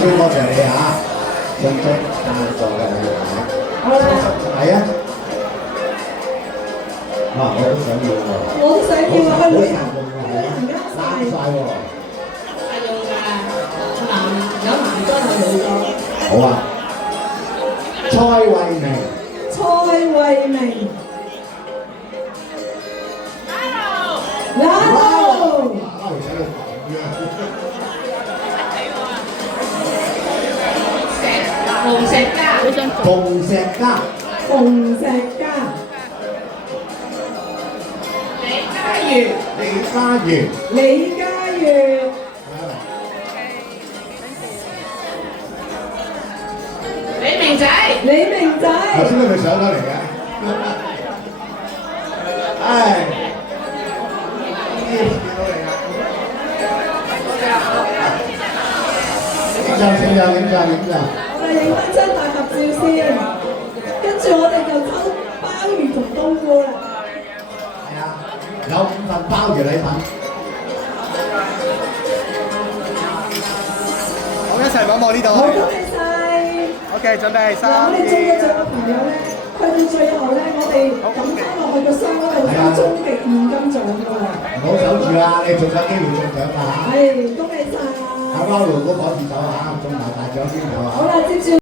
先多謝你嚇，信息贊助嘅你好啦，係啊，哇！我都想要喎，我都想要啊，去旅行，去旅行啱啱晒。晒喎。係用㗎，有男裝有女裝。好啊，蔡慧明，蔡慧明。Hello。紅石家，馮石嘉，馮石嘉。李嘉源，李嘉源，李嘉源。李明仔，李明仔。頭先佢咪上咗嚟嘅，唉，見到你啦，影相。我哋影翻張大合照先，跟住我哋就抽鮑魚同冬菇啦。係啊，有5份鮑魚禮品。好，一齊望望呢度。好，恭喜晒！ OK，準備嗱，我哋中咗獎嘅朋友咧，去到最後咧，我哋抌翻落去個箱嗰度抽終極現金獎㗎喎。唔好守住啦，你仲有機會中獎㗎嚇！係，恭喜晒！阿包羅嗰個字走嚇，中埋大獎先走啊！好啦，接住。